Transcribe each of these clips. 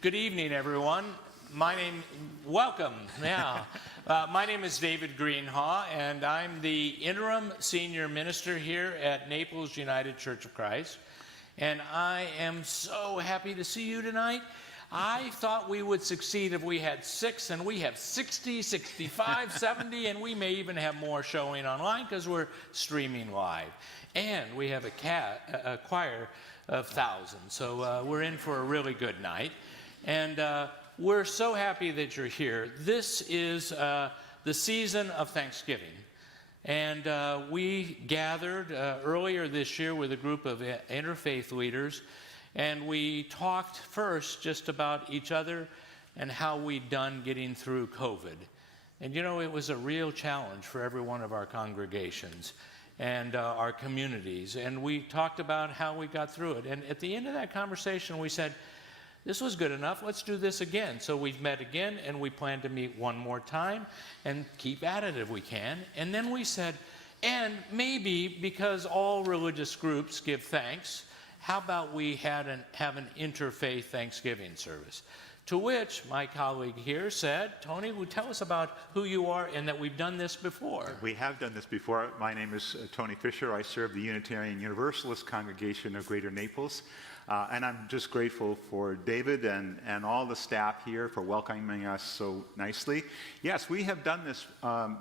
Good evening, everyone. Welcome. Yeah. My name is David Greenhaw, and I'm the interim senior minister here at Naples United Church of Christ. And I am so happy to see you tonight. I thought we would succeed if we had 6, and we have 60, 65, 70, and we may even have more showing online because we're streaming live. And we have a choir of thousands, so we're in for a really good night. And we're so happy that you're here. This is the season of Thanksgiving. And we gathered earlier this year with a group of Interfaith leaders, and we talked first just about each other and how we'd done getting through COVID. And you know, it was a real challenge for every one of our congregations and our communities. And we talked about how we got through it. And at the end of that conversation, we said, this was good enough, let's do this again. So we've met again, and we plan to meet one more time and keep at it if we can. And then we said, and maybe because all religious groups give thanks, how about we have an interfaith Thanksgiving service? To which my colleague here said, Tony, tell us about who you are and that we've done this before. We have done this before. My name is Tony Fisher. I serve the Unitarian Universalist congregation of Greater Naples. And I'm just grateful for David and all the staff here for welcoming us so nicely. Yes, we have done this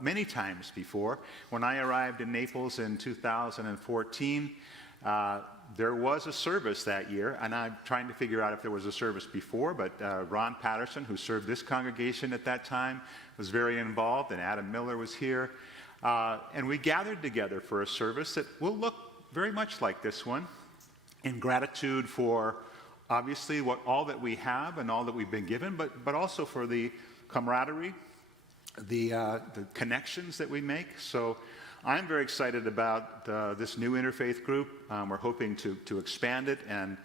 many times before. When I arrived in Naples in 2014, there was a service that year, and I'm trying to figure out if there was a service before, but Ron Patterson, who served this congregation at that time, was very involved, and Adam Miller was here. And we gathered together for a service that will look very much like this one, in gratitude for, obviously, all that we have and all that we've been given, but also for the camaraderie, the connections that we make. So I'm very excited about this new interfaith group. We're hoping to expand it and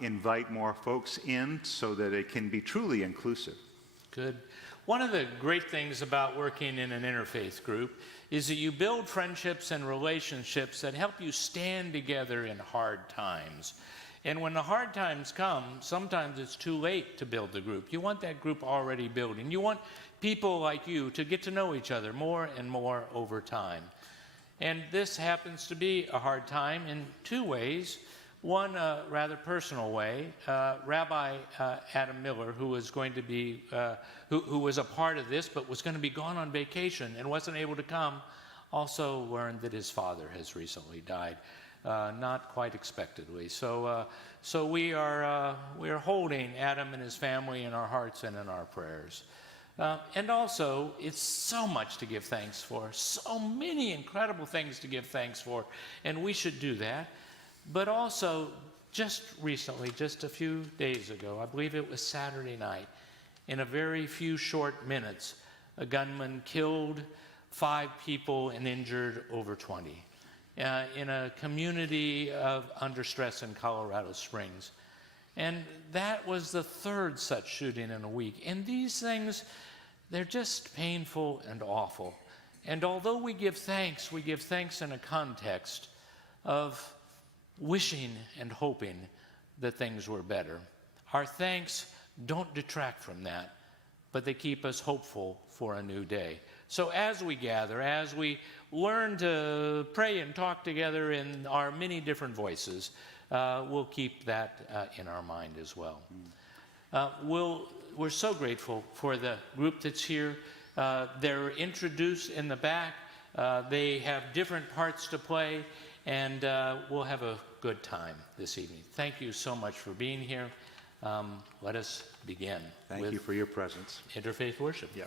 invite more folks in so that it can be truly inclusive. Good. One of the great things about working in an interfaith group is that you build friendships and relationships that help you stand together in hard times. And when the hard times come, sometimes it's too late to build the group. You want that group already building. You want people like you to get to know each other more and more over time. And this happens to be a hard time in two ways. One, rather personal way, Rabbi Adam Miller, who was going to be, who was a part of this, but was going to be gone on vacation and wasn't able to come, also learned that his father has recently died, not quite expectedly. So we are holding Adam and his family in our hearts and in our prayers. And also, it's so much to give thanks for, so many incredible things to give thanks for, and we should do that. But also, just recently, just a few days ago, I believe it was Saturday night, in a very few short minutes, a gunman killed 5 people and injured over 20 in a community under stress in Colorado Springs. And that was the 3rd such shooting in a week. And these things, they're just painful and awful. And although we give thanks in a context of wishing and hoping that things were better. Our thanks don't detract from that, but they keep us hopeful for a new day. So as we gather, as we learn to pray and talk together in our many different voices, we'll keep that in our mind as well. We're so grateful for the group that's here. They're introduced in the back. They have different parts to play, and we'll have a good time this evening. Thank you so much for being here. Let us begin. Thank you for your presence. Interfaith worship. Yeah.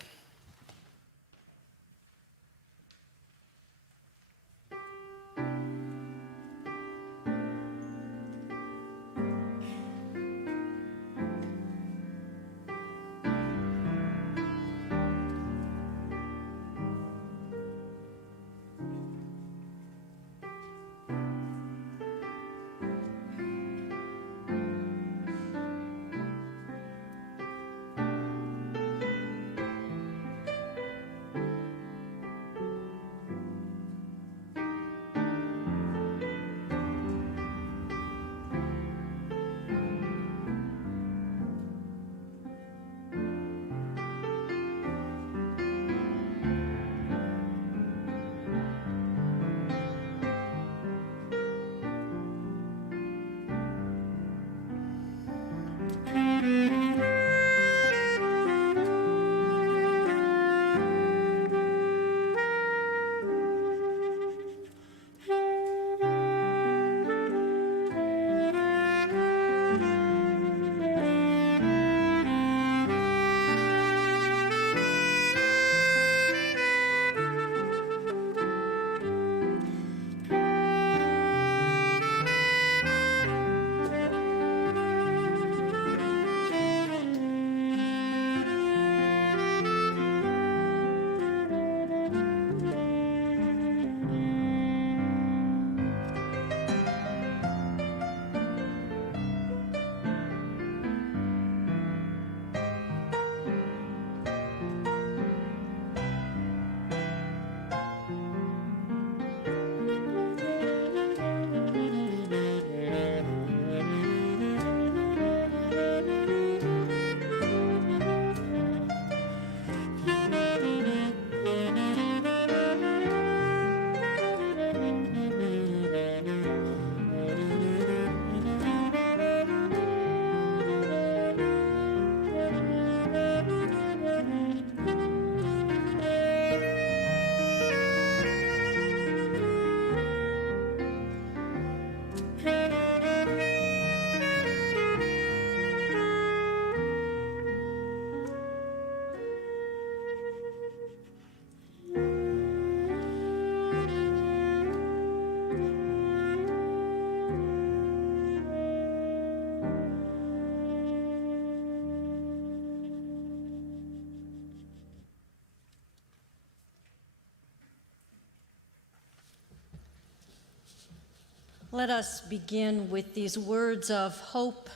Let us begin with these words of hope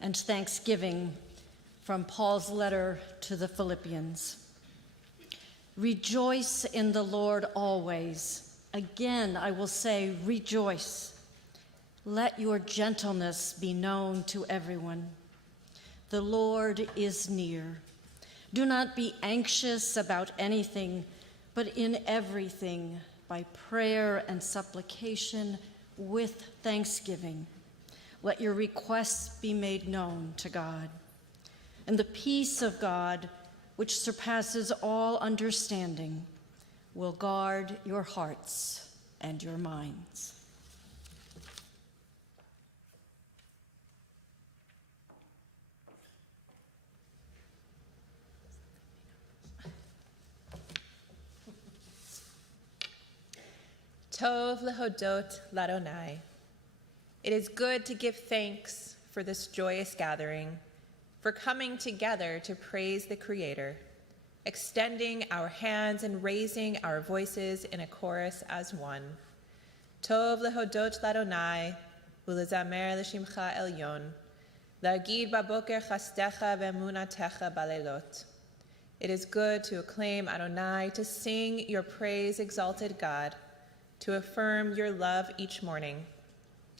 and thanksgiving from Paul's letter to the Philippians. Rejoice in the Lord always. Again, I will say, rejoice. Let your gentleness be known to everyone. The Lord is near. Do not be anxious about anything, but in everything, by prayer and supplication, with thanksgiving, let your requests be made known to God. And the peace of God, which surpasses all understanding, will guard your hearts and your minds. Tov lehodot ladonai. It is good to give thanks for this joyous gathering, for coming together to praise the Creator, extending our hands and raising our voices in a chorus as one. Tov lehodot ladonai, ulezamer l'shimcha elyon, la'agid baboker chastecha ve'emunatecha balelot. It is good to acclaim Adonai, to sing your praise, exalted God, to affirm your love each morning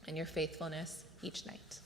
and your faithfulness each night.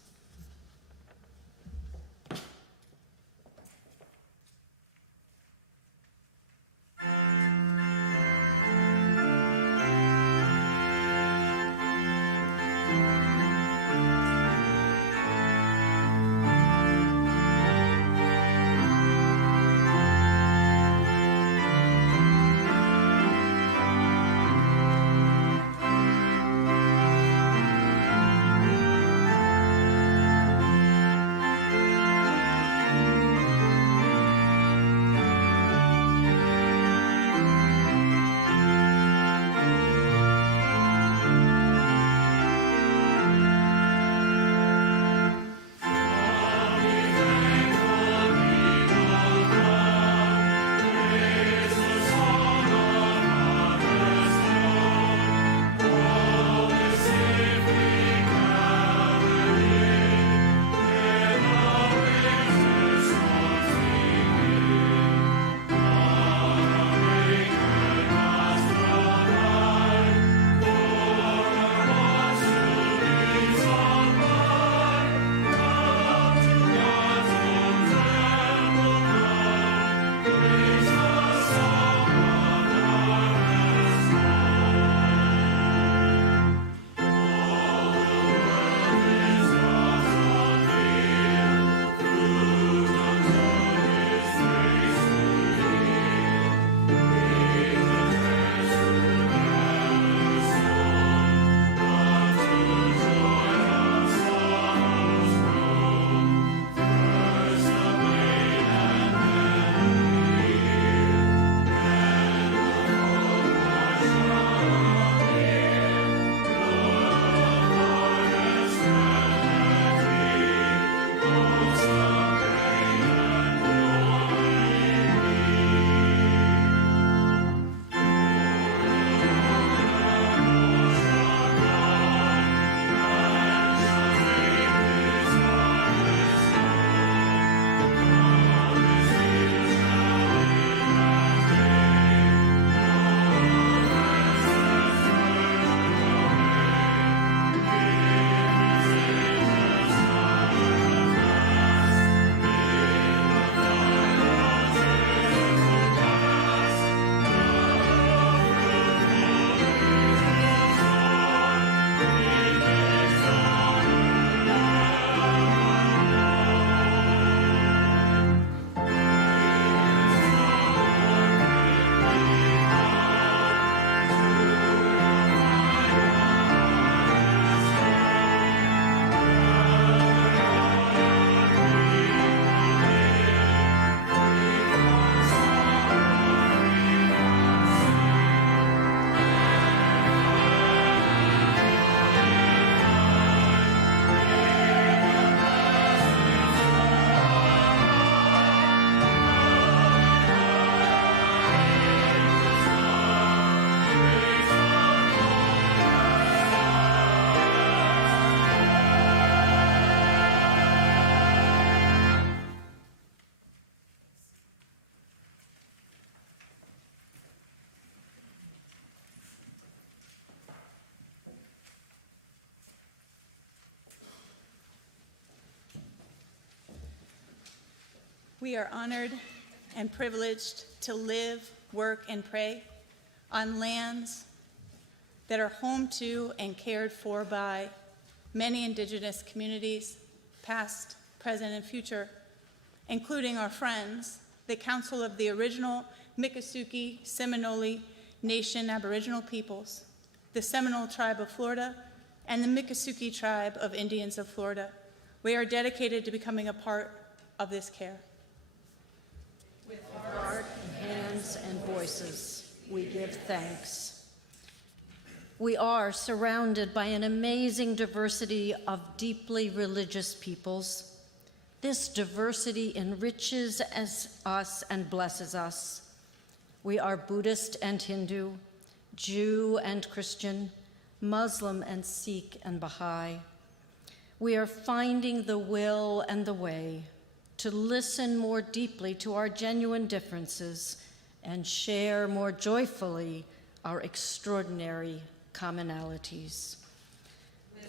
We are honored and privileged to live, work, and pray on lands that are home to and cared for by many indigenous communities, past, present, and future, including our friends, the Council of the original Miccosukee Seminole Nation Aboriginal peoples, the Seminole Tribe of Florida, and the Miccosukee Tribe of Indians of Florida. We are dedicated to becoming a part of this care. With heart, hands, and voices, we give thanks. We are surrounded by an amazing diversity of deeply religious peoples. This diversity enriches us and blesses us. We are Buddhist and Hindu, Jew and Christian, Muslim and Sikh and Baha'i. We are finding the will and the way to listen more deeply to our genuine differences and share more joyfully our extraordinary commonalities.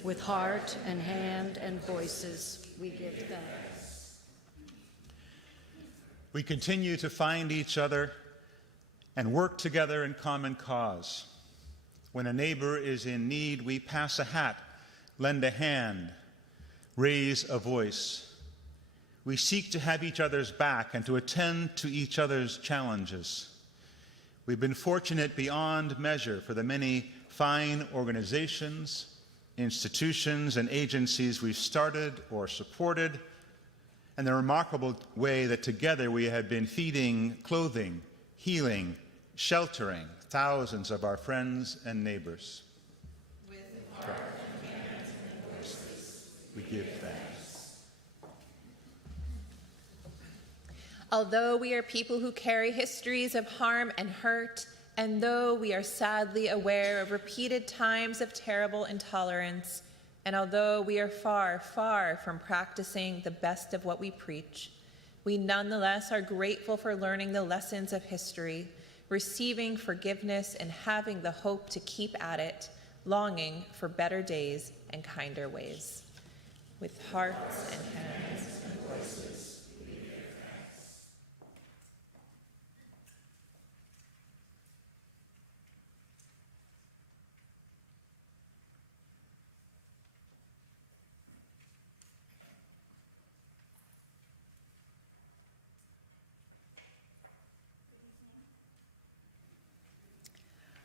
With heart and hand and voices, we give thanks. We continue to find each other and work together in common cause. When a neighbor is in need, we pass a hat, lend a hand, raise a voice. We seek to have each other's back and to attend to each other's challenges. We've been fortunate beyond measure for the many fine organizations, institutions, and agencies we've started or supported, and the remarkable way that together we have been feeding, clothing, healing, sheltering thousands of our friends and neighbors. With heart and hands and voices, we give thanks. Although we are people who carry histories of harm and hurt, and though we are sadly aware of repeated times of terrible intolerance, and although we are far, far from practicing the best of what we preach, we nonetheless are grateful for learning the lessons of history, receiving forgiveness, and having the hope to keep at it, longing for better days and kinder ways. With hearts and hands and voices, we give thanks.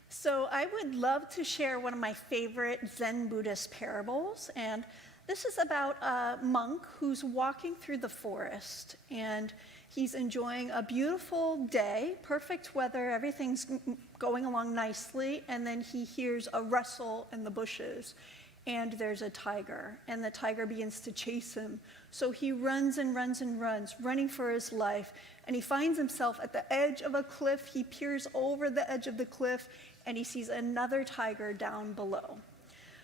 So I would love to share one of my favorite Zen Buddhist parables, and this is about a monk who's walking through the forest, and he's enjoying a beautiful day, perfect weather, everything's going along nicely, and then he hears a rustle in the bushes, and there's a tiger, and the tiger begins to chase him. So he runs and runs and runs, running for his life, and he finds himself at the edge of a cliff. He peers over the edge of the cliff, and he sees another tiger down below.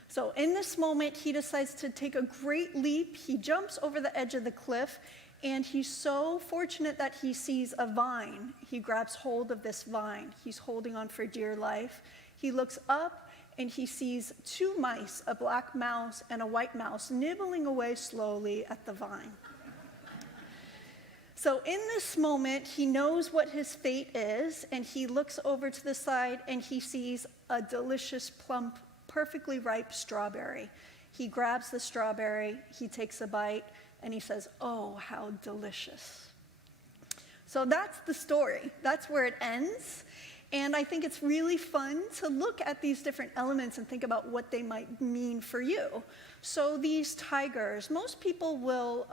So in this moment, he decides to take a great leap. He jumps over the edge of the cliff, and he's so fortunate that he sees a vine. He grabs hold of this vine. He's holding on for dear life. He looks up, and he sees two mice, a black mouse and a white mouse, nibbling away slowly at the vine. So in this moment, he knows what his fate is, and he looks over to the side, and he sees a delicious, plump, perfectly ripe strawberry. He grabs the strawberry, he takes a bite, and he says, "Oh, how delicious." So that's the story. That's where it ends. And I think it's really fun to look at these different elements and think about what they might mean for you. So these tigers, most people will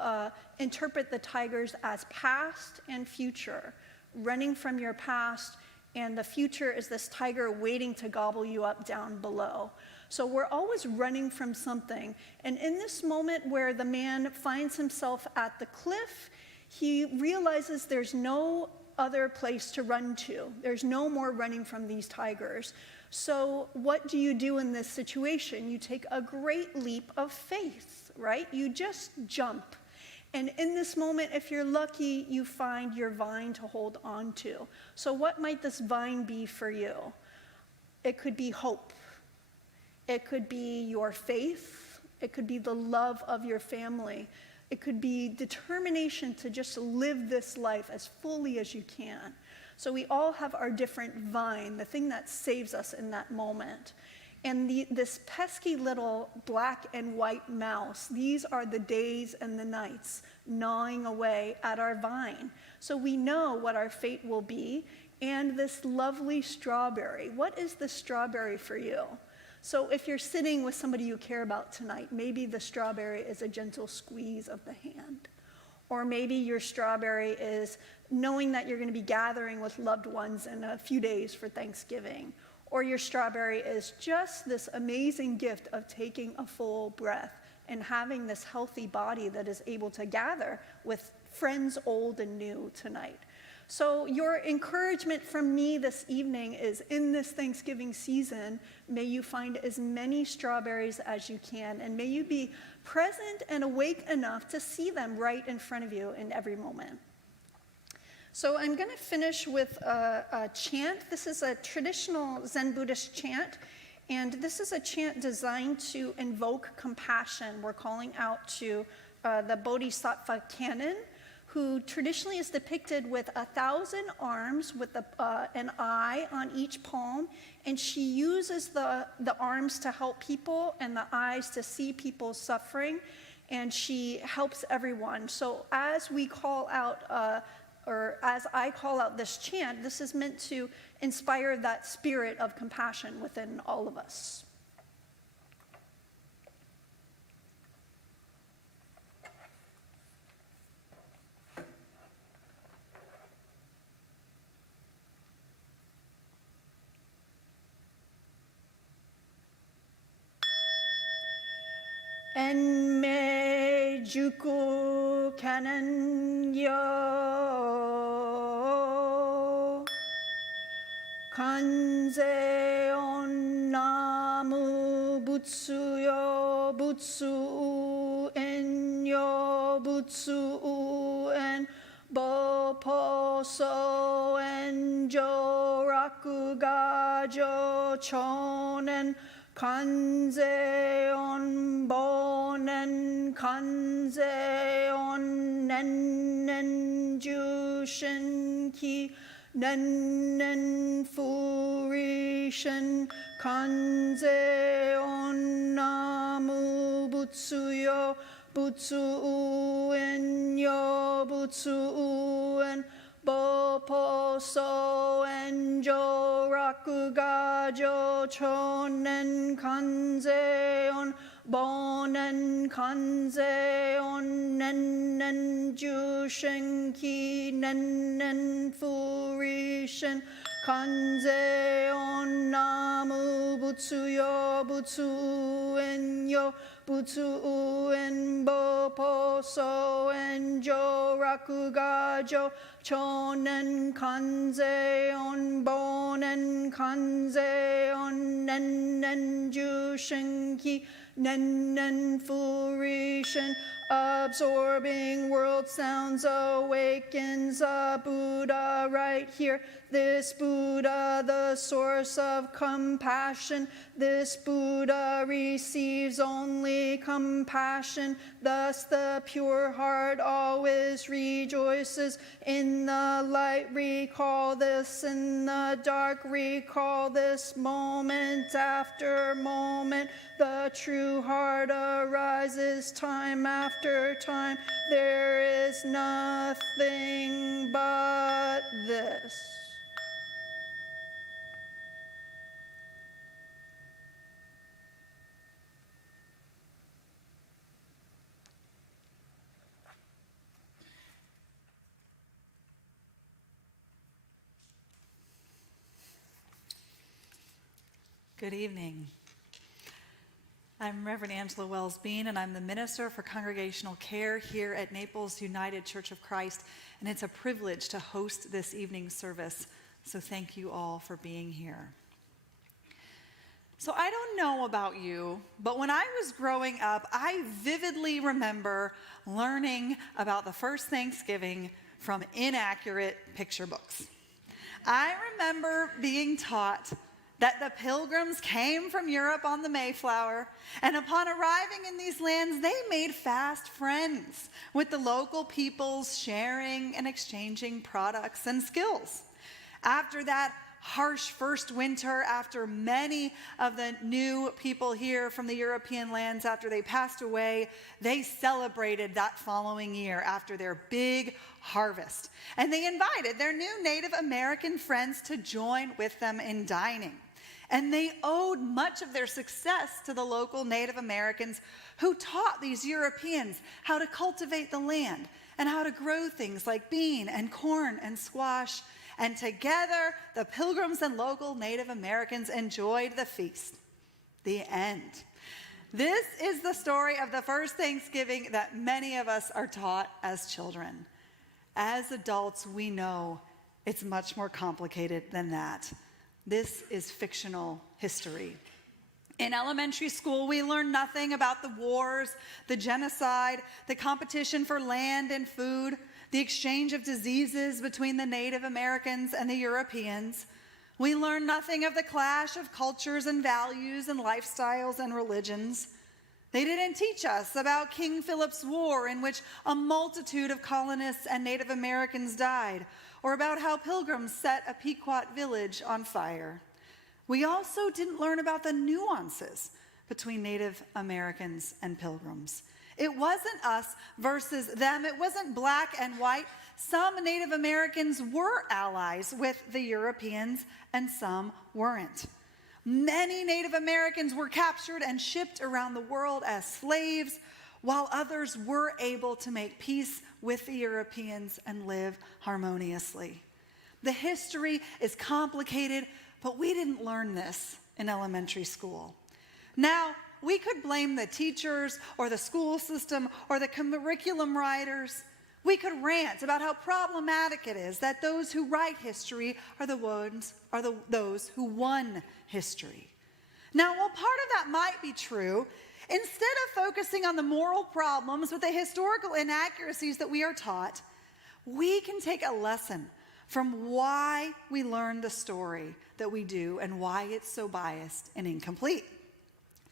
interpret the tigers as past and future, running from your past, and the future is this tiger waiting to gobble you up down below. So we're always running from something. And in this moment where the man finds himself at the cliff, he realizes there's no other place to run to. There's no more running from these tigers. So what do you do in this situation? You take a great leap of faith, right? You just jump. And in this moment, if you're lucky, you find your vine to hold on to. So what might this vine be for you? It could be hope. It could be your faith. It could be the love of your family. It could be determination to just live this life as fully as you can. So we all have our different vine, the thing that saves us in that moment. And this pesky little black and white mouse, these are the days and the nights gnawing away at our vine. So we know what our fate will be. And this lovely strawberry, what is the strawberry for you? So if you're sitting with somebody you care about tonight, maybe the strawberry is a gentle squeeze of the hand. Or maybe your strawberry is knowing that you're going to be gathering with loved ones in a few days for Thanksgiving. Or your strawberry is just this amazing gift of taking a full breath and having this healthy body that is able to gather with friends old and new tonight. So your encouragement from me this evening is, in this Thanksgiving season, may you find as many strawberries as you can, and may you be present and awake enough to see them right in front of you in every moment. So I'm going to finish with a chant. This is a traditional Zen Buddhist chant, and this is a chant designed to invoke compassion. We're calling out to the Bodhisattva canon, who traditionally is depicted with 1,000 arms with an eye on each palm, and she uses the arms to help people and the eyes to see people suffering, and she helps everyone. So as we call out, or as I call out this chant, this is meant to inspire that spirit of compassion within all of us. Enme juku kanan yo kanze on namu butsu yo butsu en yo butsu en bopo so en jo raku ga jo chonen kanze on bonen kanze on nen jushin ki nen furishin kanze on namu butsu yo butsu en yo butsu en bopo so en jo raku ga jo chonen kanze on bonen kanze on nen jushin ki nen furishin kanze on namu butsu yo butsu en yo butsu en bopo so en jo raku ga jo chonen kanze on bonen kanze on nen jushin ki nen furishin. Absorbing world sounds awakens a Buddha right here. This Buddha, the source of compassion. This Buddha receives only compassion. Thus the pure heart always rejoices. In the light recall this, in the dark recall this. Moment after moment the true heart arises time after time. There is nothing but this. Good evening. I'm Reverend Angela Wells-Bean, and I'm the Minister for Congregational Care here at Naples United Church of Christ, and it's a privilege to host this evening's service, so thank you all for being here. So I don't know about you, but when I was growing up, I vividly remember learning about the first Thanksgiving from inaccurate picture books. I remember being taught that the pilgrims came from Europe on the Mayflower, and upon arriving in these lands, they made fast friends with the local peoples, sharing and exchanging products and skills. After that harsh first winter, after many of the new people here from the European lands, after they passed away, they celebrated that following year after their big harvest. And they invited their new Native American friends to join with them in dining. And they owed much of their success to the local Native Americans who taught these Europeans how to cultivate the land and how to grow things like bean and corn and squash. And together, the pilgrims and local Native Americans enjoyed the feast. The end. This is the story of the first Thanksgiving that many of us are taught as children. As adults, we know it's much more complicated than that. This is fictional history. In elementary school, we learn nothing about the wars, the genocide, the competition for land and food, the exchange of diseases between the Native Americans and the Europeans. We learn nothing of the clash of cultures and values and lifestyles and religions. They didn't teach us about King Philip's War, in which a multitude of colonists and Native Americans died, or about how pilgrims set a Pequot village on fire. We also didn't learn about the nuances between Native Americans and pilgrims. It wasn't us versus them. It wasn't black and white. Some Native Americans were allies with the Europeans, and some weren't. Many Native Americans were captured and shipped around the world as slaves, while others were able to make peace with the Europeans and live harmoniously. The history is complicated, but we didn't learn this in elementary school. Now, we could blame the teachers or the school system or the curriculum writers. We could rant about how problematic it is that those who write history are those who won history. Now, while part of that might be true, instead of focusing on the moral problems with the historical inaccuracies that we are taught, we can take a lesson from why we learn the story that we do and why it's so biased and incomplete.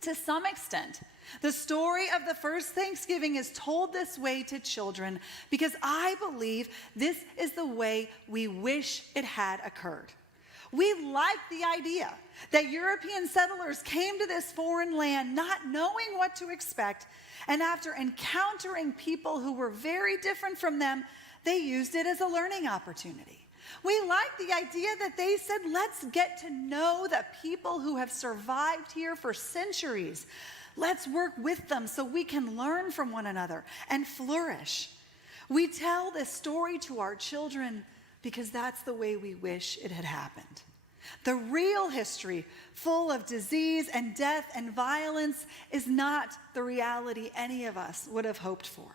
To some extent, the story of the first Thanksgiving is told this way to children because I believe this is the way we wish it had occurred. We like the idea that European settlers came to this foreign land not knowing what to expect, and after encountering people who were very different from them, they used it as a learning opportunity. We like the idea that they said, let's get to know the people who have survived here for centuries. Let's work with them so we can learn from one another and flourish. We tell this story to our children because that's the way we wish it had happened. The real history, full of disease and death and violence, is not the reality any of us would have hoped for.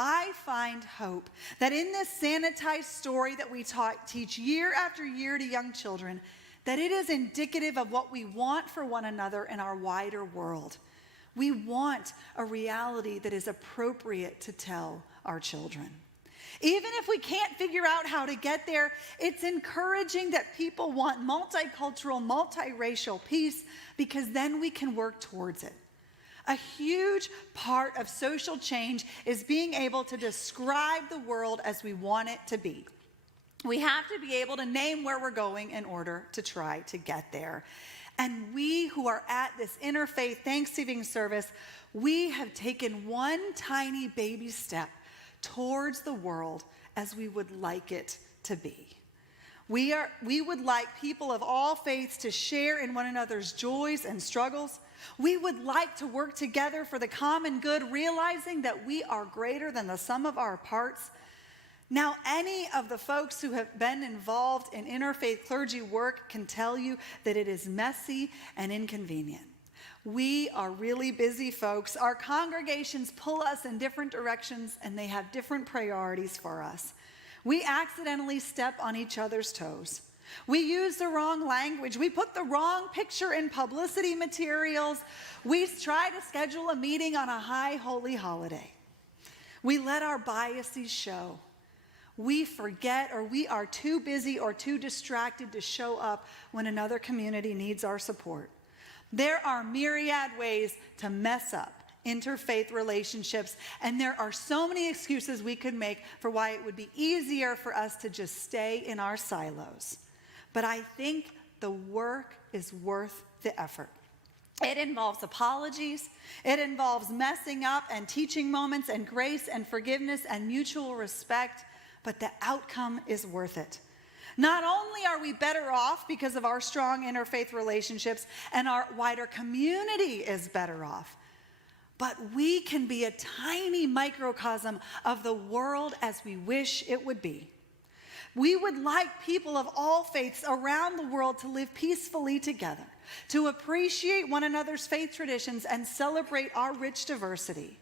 I find hope that in this sanitized story that we teach year after year to young children, that it is indicative of what we want for one another in our wider world. We want a reality that is appropriate to tell our children. Even if we can't figure out how to get there, it's encouraging that people want multicultural, multiracial peace because then we can work towards it. A huge part of social change is being able to describe the world as we want it to be. We have to be able to name where we're going in order to try to get there. And we who are at this Interfaith Thanksgiving service, we have taken one tiny baby step towards the world as we would like it to be. We would like people of all faiths to share in one another's joys and struggles. We would like to work together for the common good, realizing that we are greater than the sum of our parts. Now, any of the folks who have been involved in interfaith clergy work can tell you that it is messy and inconvenient. We are really busy folks. Our congregations pull us in different directions, and they have different priorities for us. We accidentally step on each other's toes. We use the wrong language. We put the wrong picture in publicity materials. We try to schedule a meeting on a high holy holiday. We let our biases show. we forget or we are too busy or too distracted to show up when another community needs our support. There are myriad ways to mess up interfaith relationships, and there are so many excuses we could make for why it would be easier for us to just stay in our silos. But I think the work is worth the effort. It involves apologies, it involves messing up and teaching moments and grace and forgiveness and mutual respect, but the outcome is worth it. Not only are we better off because of our strong interfaith relationships and our wider community is better off, but we can be a tiny microcosm of the world as we wish it would be. We would like people of all faiths around the world to live peacefully together, to appreciate one another's faith traditions and celebrate our rich diversity.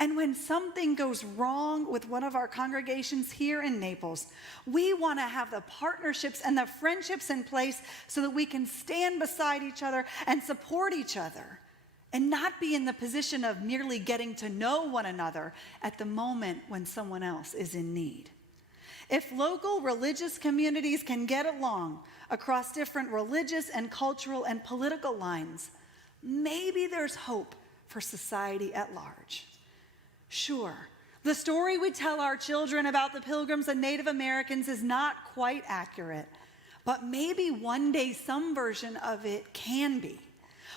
And when something goes wrong with one of our congregations here in Naples, we want to have the partnerships and the friendships in place so that we can stand beside each other and support each other, and not be in the position of merely getting to know one another at the moment when someone else is in need. If local religious communities can get along across different religious and cultural and political lines, maybe there's hope for society at large. Sure, the story we tell our children about the Pilgrims and Native Americans is not quite accurate, but maybe one day some version of it can be.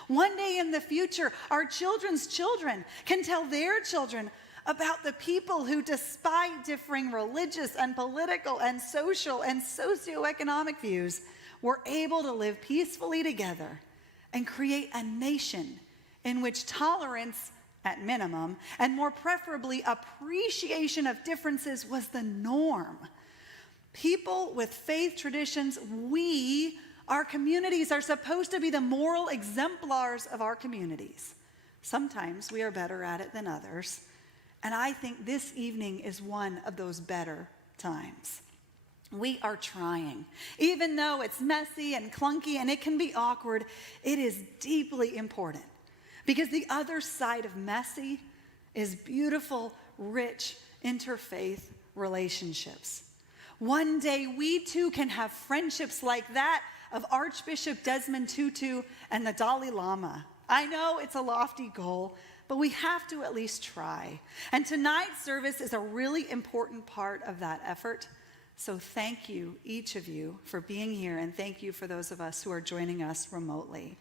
One day in the future, our children's children can tell their children about the people who, despite differing religious and political and social and socioeconomic views, were able to live peacefully together and create a nation in which tolerance, at minimum, and more preferably appreciation of differences was the norm. People with faith traditions, our communities are supposed to be the moral exemplars of our communities. Sometimes we are better at it than others, and I think this evening is one of those better times. We are trying. Even though it's messy and clunky and it can be awkward, it is deeply important, because the other side of messy is beautiful, rich, interfaith relationships. One day we too can have friendships like that of Archbishop Desmond Tutu and the Dalai Lama. I know it's a lofty goal, but we have to at least try. And tonight's service is a really important part of that effort. So thank you, each of you, for being here, and thank you for those of us who are joining us remotely.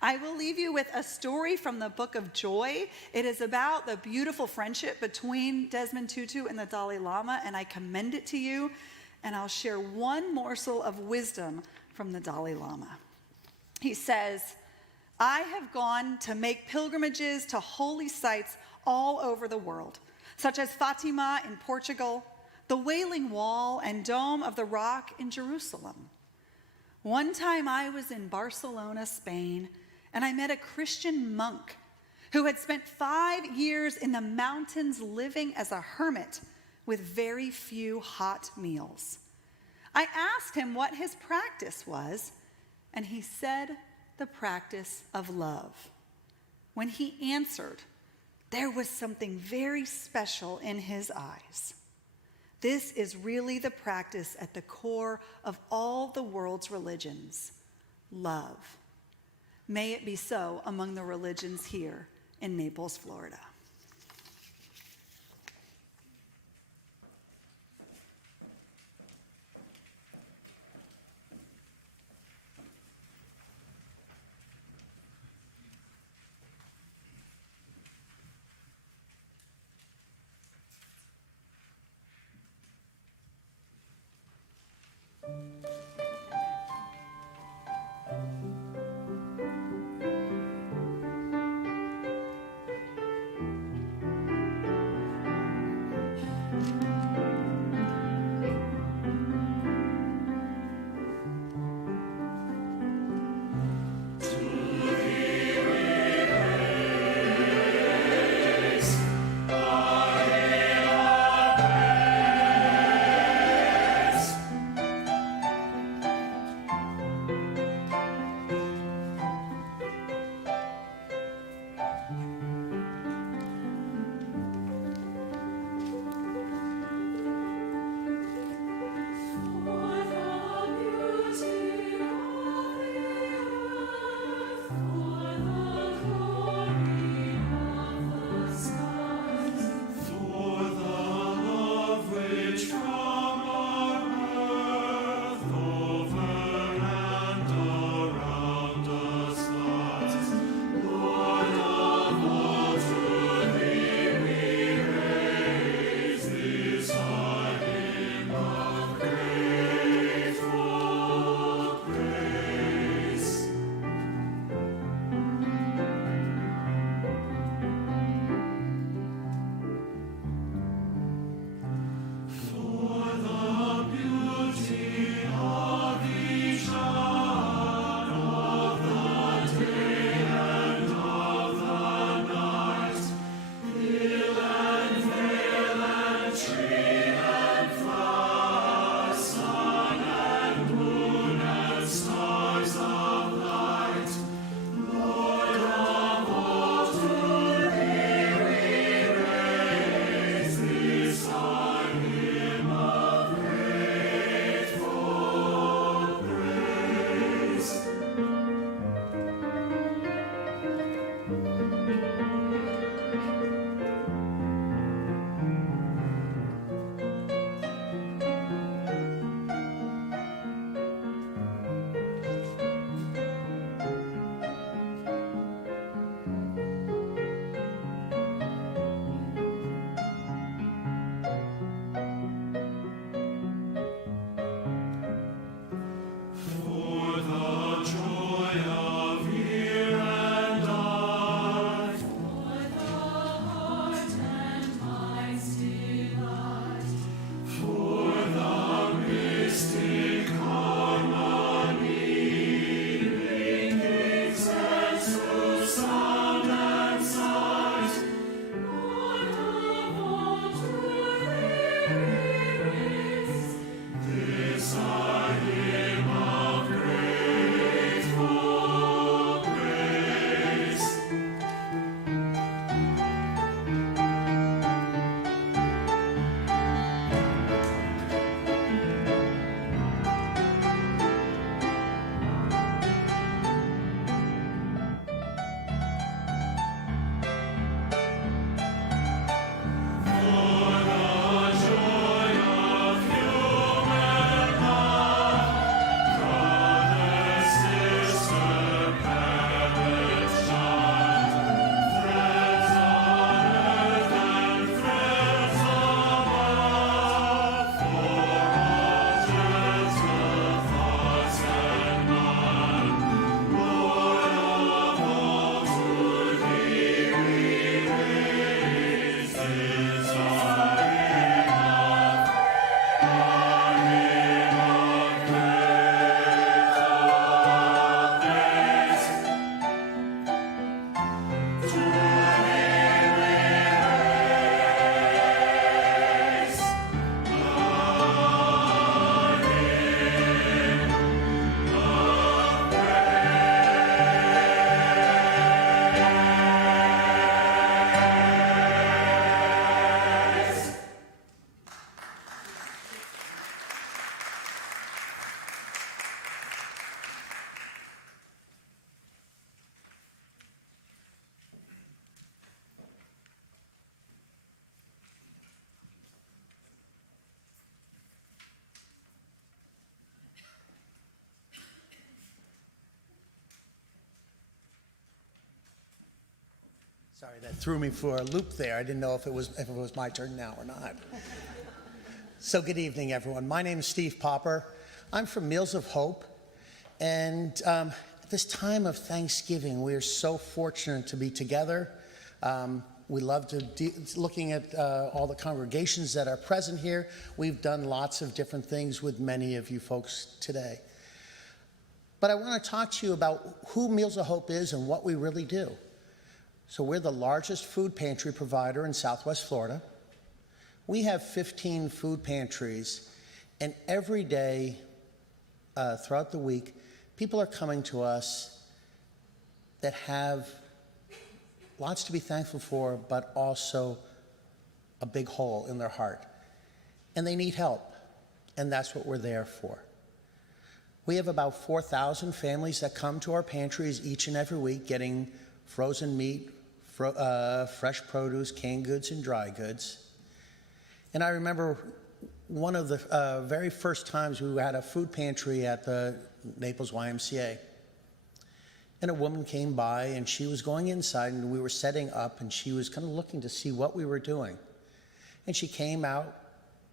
I will leave you with a story from the Book of Joy. It is about the beautiful friendship between Desmond Tutu and the Dalai Lama, and I commend it to you. And I'll share one morsel of wisdom from the Dalai Lama. He says, "I have gone to make pilgrimages to holy sites all over the world, such as Fatima in Portugal, the Wailing Wall and Dome of the Rock in Jerusalem. One time I was in Barcelona, Spain, and I met a Christian monk who had spent 5 years in the mountains living as a hermit with very few hot meals. I asked him what his practice was, and he said the practice of love. When he answered, there was something very special in his eyes. This is really the practice at the core of all the world's religions, love. May it be so among the religions here in Naples, Florida." Sorry, that threw me for a loop there. I didn't know if it was my turn now or not. So good evening, everyone. My name is Steve Popper. I'm from Meals of Hope. And at this time of Thanksgiving, we are so fortunate to be together. We love looking at all the congregations that are present here. We've done lots of different things with many of you folks today. But I want to talk to you about who Meals of Hope is and what we really do. So we're the largest food pantry provider in Southwest Florida. We have 15 food pantries, and every day throughout the week, people are coming to us that have lots to be thankful for, but also a big hole in their heart. And they need help, and that's what we're there for. We have about 4,000 families that come to our pantries each and every week getting frozen meat, fresh produce, canned goods, and dry goods. And I remember one of the very first times we had a food pantry at the Naples YMCA. And a woman came by, and she was going inside, and we were setting up, and she was kind of looking to see what we were doing. And she came out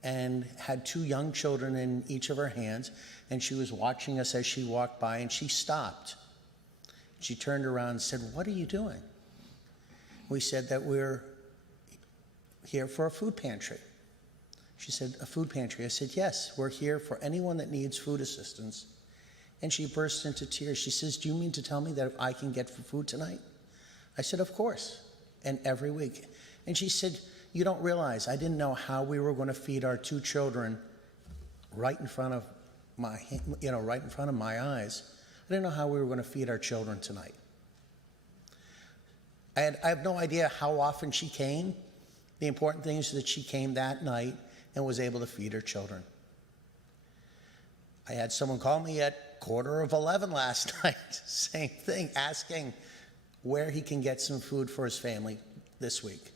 and had 2 young children in each of her hands, and she was watching us as she walked by, and she stopped. She turned around and said, "What are you doing?" We said that we're here for a food pantry. She said, "A food pantry?" I said, "Yes, we're here for anyone that needs food assistance." And she burst into tears. She says, "Do you mean to tell me that I can get food tonight?" I said, "Of course, and every week." And she said, "You don't realize I didn't know how we were going to feed our 2 children right in front of my, right in front of my eyes. I didn't know how we were going to feed our children tonight." I have no idea how often she came. The important thing is that she came that night and was able to feed her children. I had someone call me at 11:15 last night, same thing, asking where he can get some food for his family this week.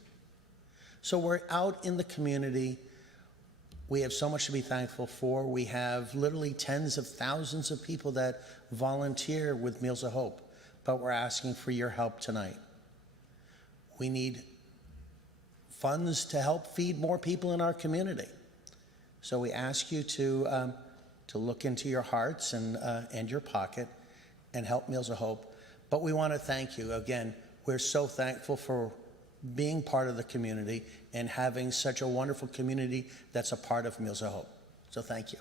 So we're out in the community. We have so much to be thankful for. We have literally tens of thousands of people that volunteer with Meals of Hope, but we're asking for your help tonight. We need funds to help feed more people in our community. So we ask you to look into your hearts and your pocket and help Meals of Hope. But we want to thank you. Again, we're so thankful for being part of the community and having such a wonderful community that's a part of Meals of Hope. So thank you.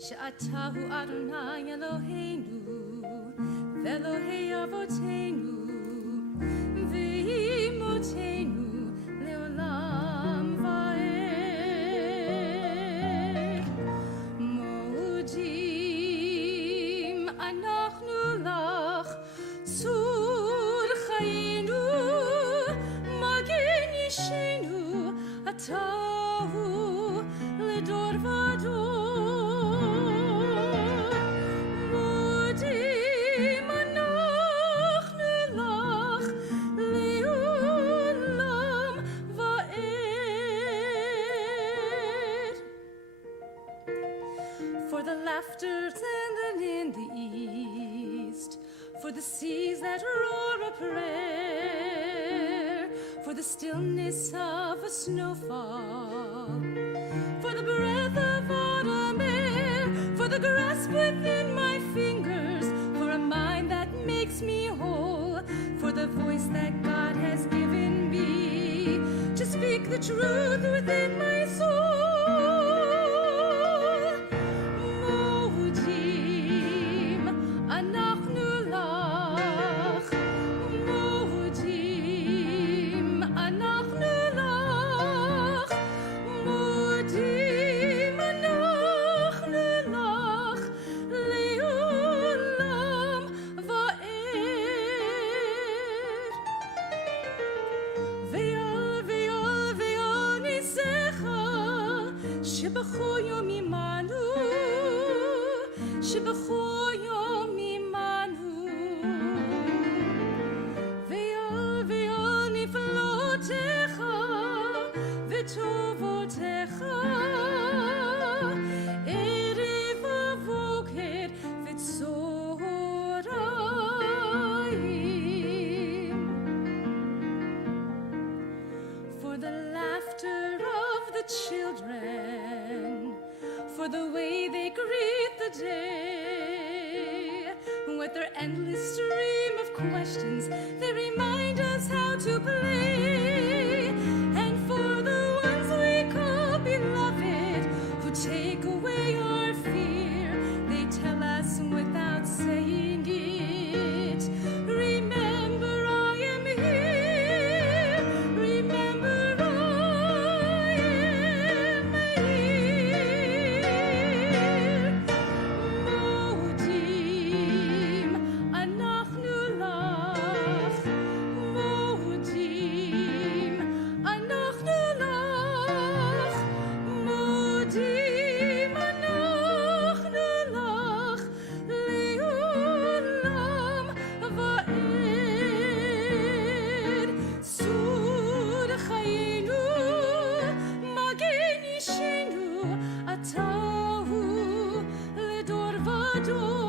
שאתה הוא אדוני אלוהינו ואלוהי אבותינו ואימותינו לעולם ועד. מודים אנחנו לך צור חיינו מגן אישנו אתה הוא לדור ודור. For the laughter and in the east, for the seas that roar a prayer, for the stillness of a snowfall, for the breath of autumn air, for the grasp within my fingers, for a mind that makes me whole, for the voice that God has given me to speak the truth within my soul. שבכל יום עמנו, שבכל children for the way they greet the day. With their endless stream of questions, they remind us how to play. And for the ones we call beloved, who take away our fear, they tell us without saying it, remember I am here, remember I am here. Modim, אנחנו לך, modim, אנחנו לך, modim, אנחנו לך, לעולם ועד. סוד חיינו, מגן אישנו, אתה הוא לדור ודור.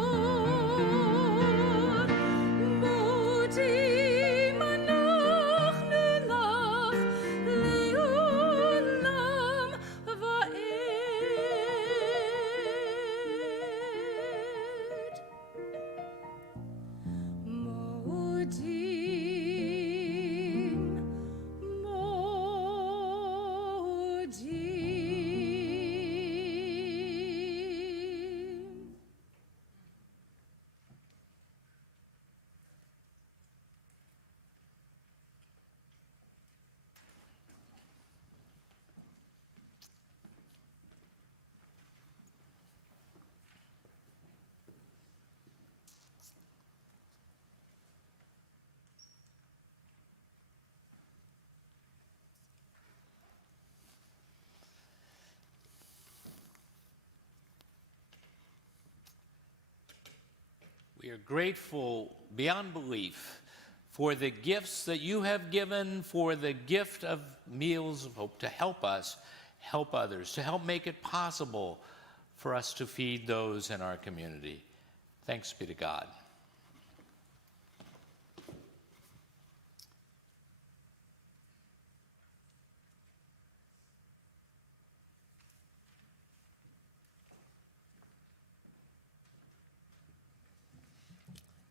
מודים אנחנו לך, לעולם ועד. מודים, מודים. We are grateful beyond belief for the gifts that you have given, for the gift of Meals of Hope to help us help others, to help make it possible for us to feed those in our community. Thanks be to God.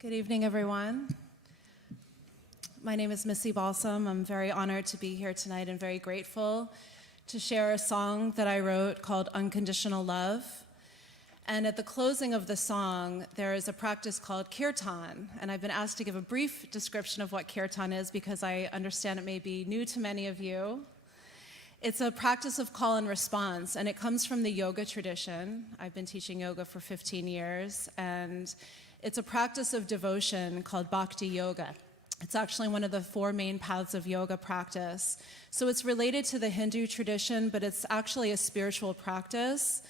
Good evening, everyone. My name is Missy Balsam. I'm very honored to be here tonight and very grateful to share a song that I wrote called Unconditional Love. And at the closing of the song, there is a practice called kirtan. And I've been asked to give a brief description of what kirtan is because I understand it may be new to many of you. It's a practice of call and response, and it comes from the yoga tradition. I've been teaching yoga for 15 years, and it's a practice of devotion called bhakti yoga. It's actually one of the 4 main paths of yoga practice. So it's related to the Hindu tradition, but it's actually a spiritual practice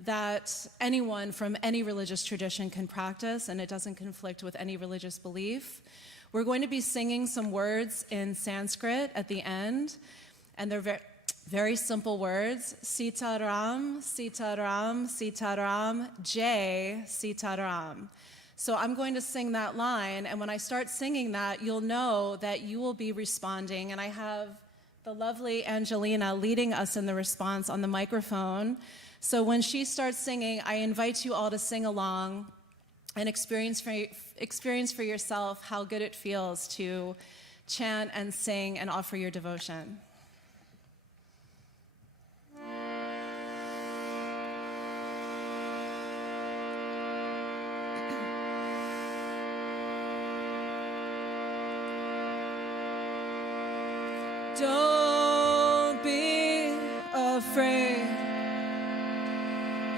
that anyone from any religious tradition can practice, and it doesn't conflict with any religious belief. We're going to be singing some words in Sanskrit at the end, and they're very simple words. Sitaram, Sitaram, Sitaram, Jai Sitaram. So I'm going to sing that line, and when I start singing that, you'll know that you will be responding. And I have the lovely Angelina leading us in the response on the microphone. So when she starts singing, I invite you all to sing along and experience for yourself how good it feels to chant and sing and offer your devotion. Don't be afraid.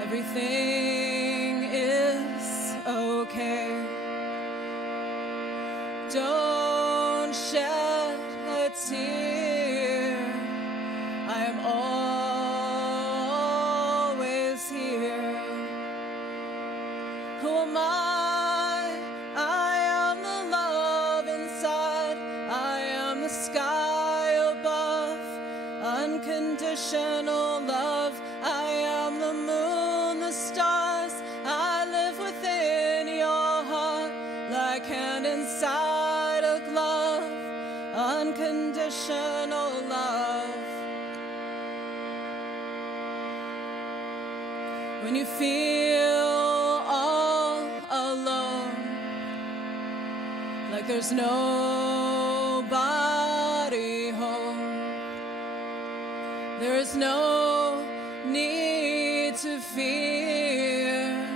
Everything is okay. Don't shed a tear. I am always here. Who am I? I am the love inside. I am the sky above. Unconditional love. I am the moon, the stars. I live within your heart like hand inside a glove. Unconditional love. when you feel all alone, like there's nobody home. There's no need to fear.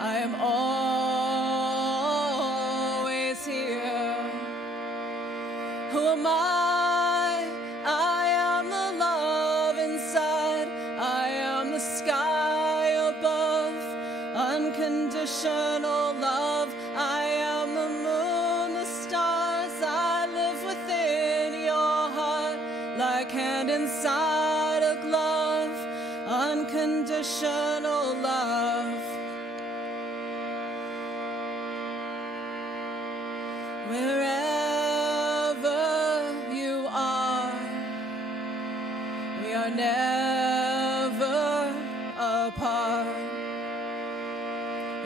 I am always here. Who am I? I am the love inside. I am the sky above. Unconditional love. I am the moon, the stars. I live within your heart, like hand inside a glove. Unconditional love. Wherever you are, we are never apart.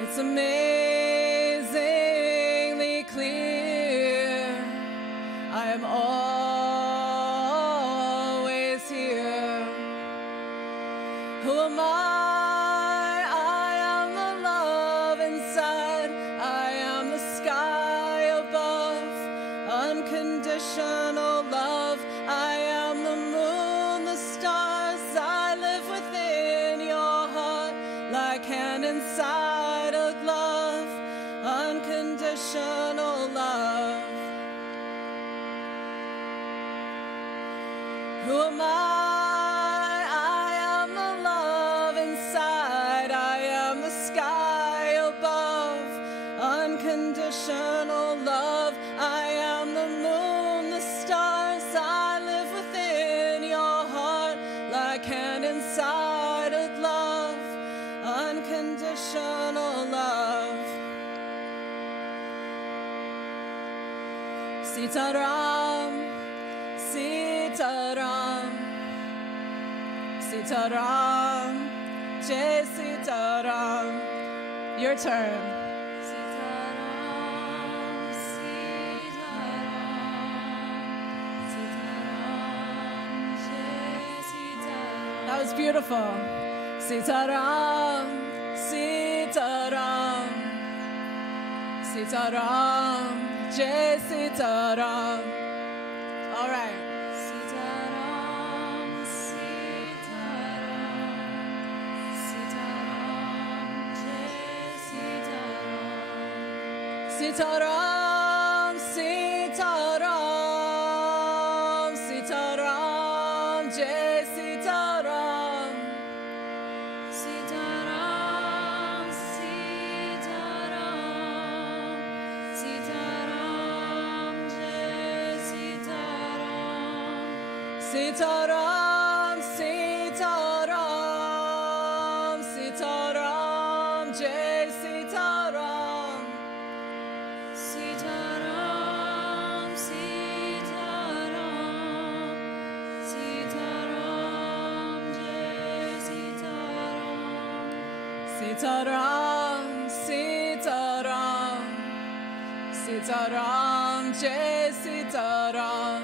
It's amazingly clear. I am always here. Who am I? I am the love inside. I am the sky above. Unconditional love. I am the moon, the stars. I live within your heart, like hand inside a glove. Unconditional love. Who am I? I am the love inside. I am the sky above. Unconditional love. I am the moon, the stars. I live within your heart, like hand inside a glove. Unconditional love. Sitaram, Sitaram, Sitaram, Jai Sitaram. Your turn. Sitaram, Sitaram, Sitaram, Jai Sitaram. That was beautiful. Sitaram, Sitaram, Sitaram, Jai Sitaram. All right. Sitaram, Sitaram, Sitaram, Jai Sitaram. Sitaram, Sitaram, Sitaram, Jai Sitaram. Sitaram, Sitaram, Sitaram, Jai Sitaram. Sitaram, Sitaram, Sitaram, Jai Sitaram. Sitaram, Sitaram, Sitaram, Jai Sitaram. Sitaram, Sitaram, Sitaram, Jai Sitaram.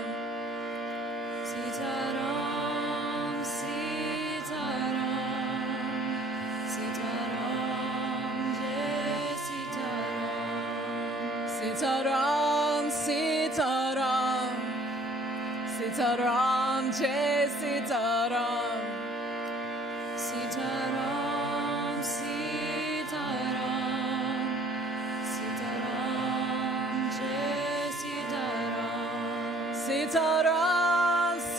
Sitaram, Sitaram, Sitaram, Jai Sitaram. Sitaram, Sitaram, Sitaram, Jai Sitaram. Sitaram, Sitaram, Sitaram, Jai Sitaram. Sitaram,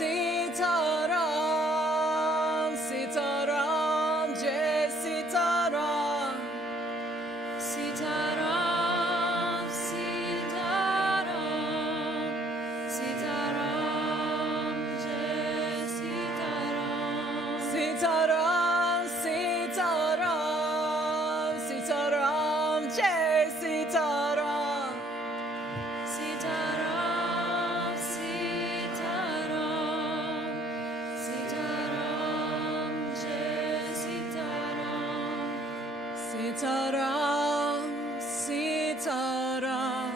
Sitaram, Sitaram, Jai Sitaram. Sitaram, Sitaram, Sitaram, Jai Sitaram. Sitaram, Sitaram, Sitaram, Jai Sitaram. Sitaram, Sitaram, Sitaram, Jai Sitaram. Sitaram, Sitaram,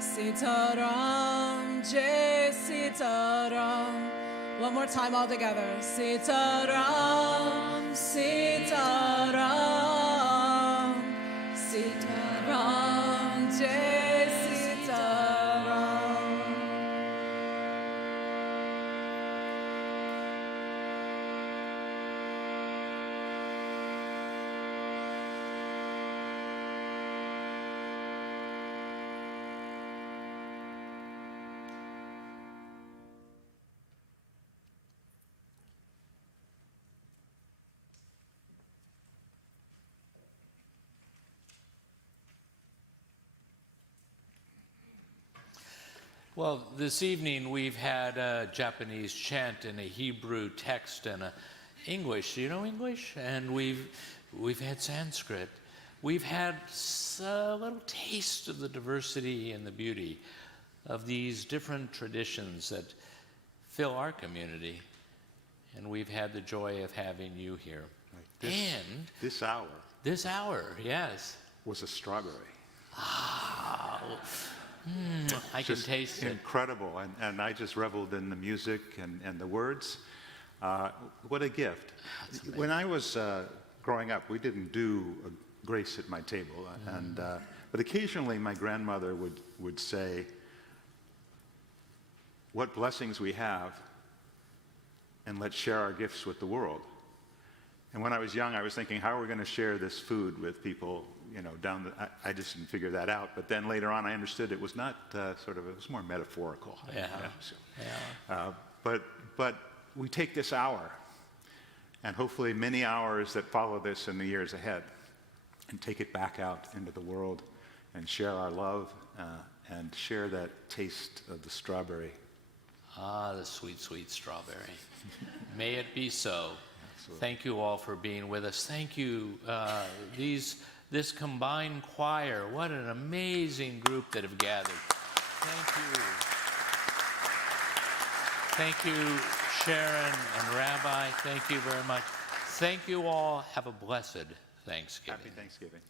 Sitaram, Jai Sitaram. One more time all together. Sitaram, Sitaram, Sitaram, Jai Sitaram. Well, this evening we've had a Japanese chant and a Hebrew text and a English. Do you know English? And we've had Sanskrit. We've had a little taste of the diversity and the beauty of these different traditions that fill our community. And we've had the joy of having you here. And This hour this hour, yes. was a strawberry. I can Just taste it. incredible, and I just reveled in the music and the words. What a gift. When I was growing up, we didn't do a grace at my table, but occasionally my grandmother would say, "What blessings we have, and let's share our gifts with the world." And when I was young, I was thinking, how are we going to share this food with people, down the... I just didn't figure that out. But then later on, I understood it was not it was more metaphorical. Yeah. But we take this hour, and hopefully many hours that follow this in the years ahead, and take it back out into the world and share our love and share that taste of the strawberry. Ah, the sweet, sweet strawberry. May it be so. Thank you all for being with us. Thank you, this combined choir. What an amazing group that have gathered. Thank you. Thank you, Sharon and Rabbi. Thank you very much. Thank you all. Have a blessed Thanksgiving. Happy Thanksgiving.